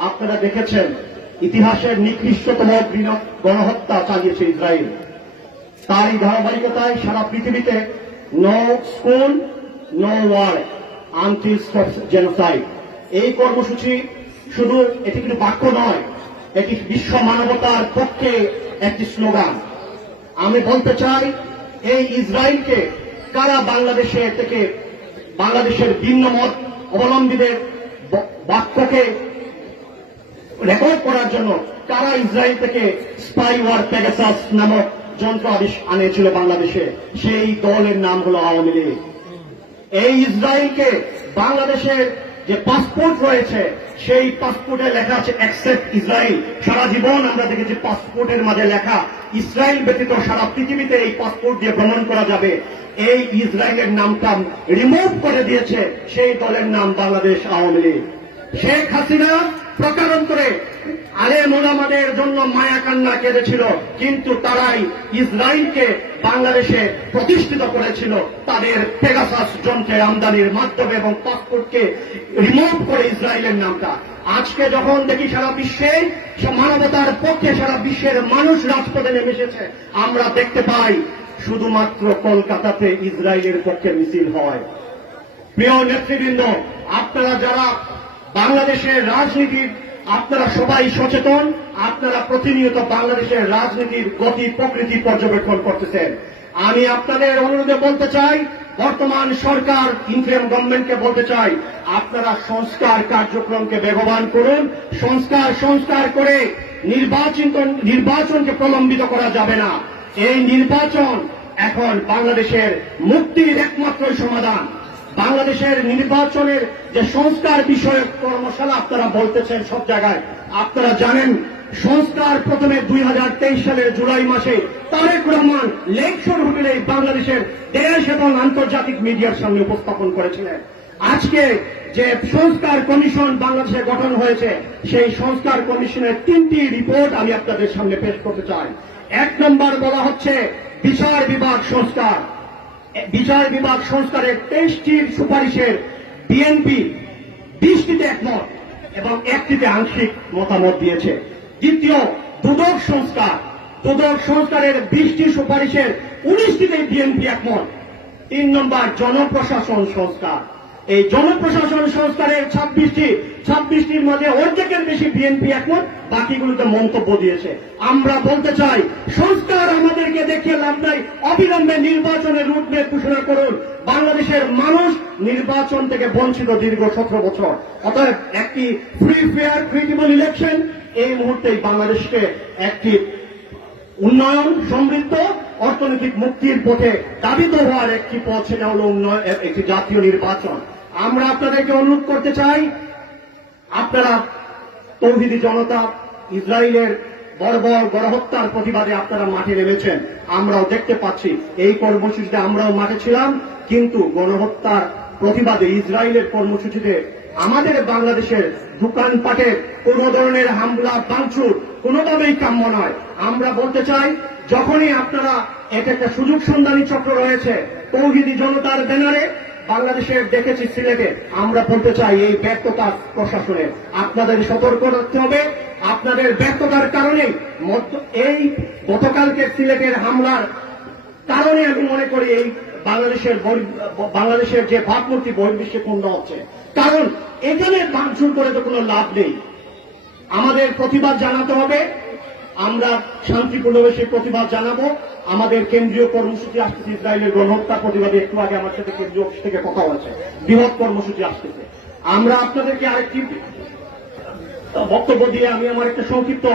আপনারা দেখেছেন, ইতিহাসের নিকৃষ্টতম গৃণ- গণহত্যা চালিয়েছে ইসরায়েল। তারই ধারাবাহিকতায় সারা পৃথিবীতে no school no war until genocide এই কর্মসূচি শুধু এটি কিন্তু বাক্য নয়, এটি বিশ্ব মানবতার পক্ষে একটি স্লোগান। আমি বলতে চাই, এই ইসরায়েলকে কারা বাংলাদেশে থেকে বাংলাদেশের ভিন্ন মত অবলম্বীদের বাক্যকে রেকর্ড করার জন্য কারা ইসরায়েল থেকে স্পাই ওয়ার প্যাগাসাস নামক যন্ত্র আবিষ আনিয়েছিল বাংলাদেশে? সেই দলের নাম হলো আওয়ামী লীগ। এই ইসরায়েলকে বাংলাদেশের যে পাসপোর্ট রয়েছে, সেই পাসপোর্টে লেখা আছে অ্যাকসেপ্ট ইসরায়েল সারা জীবন আমরা দেখেছি পাসপোর্টের মাঝে লেখা, ইসরায়েল ব্যতীত সারা পৃথিবীতে এই পাসপোর্ট দিয়ে ভ্রমণ করা যাবে। এই ইসরায়েলের নামটা রিমুভ করে দিয়েছে সেই দলের নাম বাংলাদেশ আওয়ামী লীগ। শেখ হাসিনা প্রকারান্তরে আলে মোলামাদের জন্য মায়া কান্না কেঁদেছিল, কিন্তু তারাই ইসরায়েলকে বাংলাদেশে প্রতিষ্ঠিত করেছিল। তাদের পেগাসাস যন্ত্রের আমদানির মাধ্যমে এবং পাসপোর্টকে রিমুভ করে ইসরায়েলের নামটা। আজকে যখন দেখি সারা বিশ্বে মানবতার পক্ষে সারা বিশ্বের মানুষ রাজপথে নেমে এসেছে, আমরা দেখতে পাই শুধুমাত্র কলকাতাতে ইসরায়েলের পক্ষে মিছিল হয়। প্রিয় নেতৃবৃন্দ, আপনারা যারা বাংলাদেশের রাজনীতির আপনারা সবাই সচেতন, আপনারা প্রতিনিয়ত বাংলাদেশের রাজনীতির গতি, প্রকৃতি পর্যবেক্ষণ করতেছেন। আমি আপনাদের অনুরোধে বলতে চাই, বর্তমান সরকার ইন্টারিয়াম গভর্নমেন্টকে বলতে চাই, আপনারা সংস্কার কার্যক্রমকে বেগবান করুন, সংস্কার সংস্কার করে নির্বাচন নির্বাচনকে প্রলম্বিত করা যাবে না। এই নির্বাচন এখন বাংলাদেশের মুক্তির একমাত্র সমাধান। বাংলাদেশের নির্বাচনের যে সংস্কার বিষয়ক কর্মশালা আপনারা বলতেছেন সব জায়গায়, আপনারা জানেন, সংস্কার প্রথমে দুই হাজার তেইশ সালের জুলাই মাসে তারেক রহমান লেকশোর হোটেলে বাংলাদেশের দেশ এবং আন্তর্জাতিক মিডিয়ার সামনে উপস্থাপন করেছিলেন। আজকে যে সংস্কার কমিশন বাংলাদেশে গঠন হয়েছে, সেই সংস্কার কমিশনের তিনটি রিপোর্ট আমি আপনাদের সামনে পেশ করতে চাই। এক নম্বর বলা হচ্ছে, বিচার বিভাগ সংস্কার। বিচার বিভাগ সংস্কারের তেইশটির সুপারিশের বিএনপি বিশটিতে একমত এবং একটিতে আংশিক মতামত দিয়েছে। দ্বিতীয়, দুদক সংস্কার। দুদক সংস্কারের বিশটি সুপারিশের উনিশটিতে বিএনপি একমত। তিন নম্বর, জনপ্রশাসন সংস্কার। এই জনপ্রশাসন সংস্কারের ছাব্বিশটি, ছাব্বিশটির মধ্যে অর্ধেকের বেশি বিএনপি একমত, বাকিগুলোতে মন্তব্য দিয়েছে। আমরা বলতে চাই, সংস্কার আমাদেরকে দেখিয়ে লাভ নাই, অবিলম্বে নির্বাচনের রূপরেখ ঘোষণা করুন। বাংলাদেশের মানুষ নির্বাচন থেকে বঞ্চিত দীর্ঘ সতেরো বছর। অতএব একটি ফ্রি ফেয়ার ক্রিটিবল ইলেকশন এই মুহূর্তে বাংলাদেশকে একটি উন্নয়ন, সমৃদ্ধ, অর্থনৈতিক মুক্তির পথে দাবিত হওয়ার একটি পথ, সেটা হল উন্নয়ন, একটি জাতীয় নির্বাচন। আমরা আপনাদেরকে অনুরোধ করতে চাই, আপনারা তৌহিদি জনতা ইসরায়েলের বর্বর গণহত্যার প্রতিবাদে আপনারা মাঠে নেমেছেন। আমরাও দেখতে পাচ্ছি, এই কর্মসূচিতে আমরাও মাঠে ছিলাম, কিন্তু গণহত্যার প্রতিবাদে ইসরায়েলের কর্মসূচিতে আমাদের বাংলাদেশের দোকানপাটে কোন ধরনের হামলা, ভাঙচুর কোনোভাবেই কাম্য নয়। আমরা বলতে চাই, যখনই আপনারা এক একটা সুযোগ সন্ধানী চক্র রয়েছে, তৌহিদি জনতার ব্যানারে বাংলাদেশের দেখেছি সিলেটে। আমরা বলতে চাই এই ব্যর্থতা প্রশাসনের। আপনাদের সতর্ক রাখতে হবে। আপনাদের ব্যর্থতার কারণে এই গতকালকে সিলেটের হামলার কারণে আমি মনে করি এই বাংলাদেশের বাংলাদেশের যে ভাবমূর্তি বহির্বিশ্বে পূর্ণ হচ্ছে। কারণ এখানে ভাঙচুর করে তো কোনো লাভ নেই। আমাদের প্রতিবাদ জানাতে হবে। আমরা শান্তিপূর্ণভাবে সেই প্রতিবাদ জানাব। আমাদের কেন্দ্রীয় কর্মসূচি আসতেছে, ইসরায়েলের গণহত্যা প্রতিবাদে একটু আগে আমার সাথে কেন্দ্রীয় অফিস থেকে কথা হয়েছে বৃহৎ কর্মসূচি আসতেছে। আমরা আপনাদেরকে আরেকটি বক্তব্য দিয়ে আমি আমার একটা সংক্ষিপ্ত